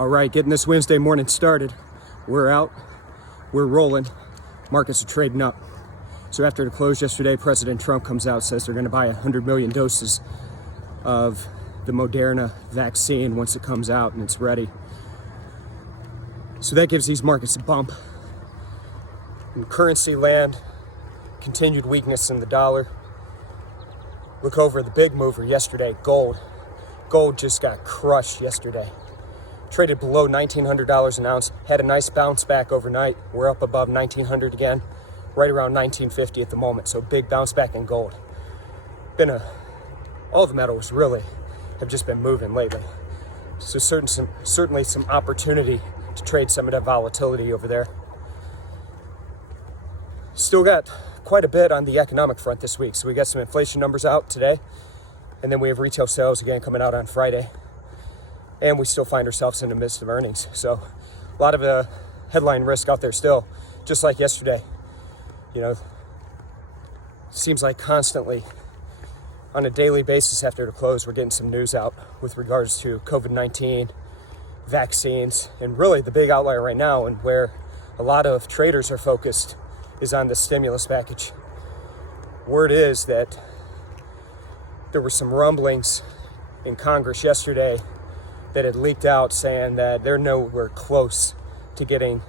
All right, getting this Wednesday morning started. We're out, we're rolling, markets are trading up. So after the close yesterday, President Trump comes out, says they're gonna buy 100 million doses of the Moderna vaccine once it comes out and it's ready. So that gives these markets a bump. In currency land, continued weakness in the dollar. Look over the big mover yesterday, gold. Gold just got crushed yesterday. Traded below $1,900 an ounce, had a nice bounce back overnight. We're up above 1,900 again, right around 1,950 at the moment. So big bounce back in gold. All the metals really have just been moving lately. So certainly some opportunity to trade some of that volatility over there. Still got quite a bit on the economic front this week. So we got some inflation numbers out today, and then we have retail sales again coming out on Friday. And we still find ourselves in the midst of earnings. So a lot of headline risk out there still, just like yesterday. You know, seems like constantly on a daily basis after the close, we're getting some news out with regards to COVID-19, vaccines, and really the big outlier right now and where a lot of traders are focused is on the stimulus package. Word is that there were some rumblings in Congress yesterday that had leaked out saying that they're nowhere close to getting,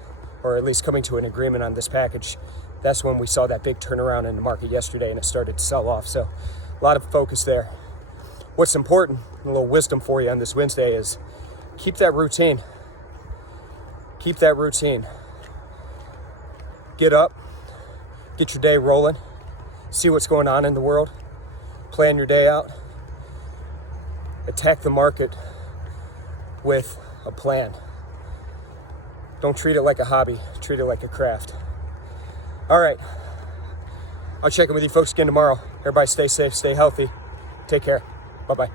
or at least coming to an agreement on this package. That's when we saw that big turnaround in the market yesterday and it started to sell off. So a lot of focus there. What's important, a little wisdom for you on this Wednesday, is keep that routine. Keep that routine. Get up, get your day rolling, see what's going on in the world, plan your day out, attack the market with a plan. Don't treat it like a hobby, treat it like a craft. All right, I'll check in with you folks again tomorrow. Everybody stay safe, stay healthy. Take care. Bye-bye.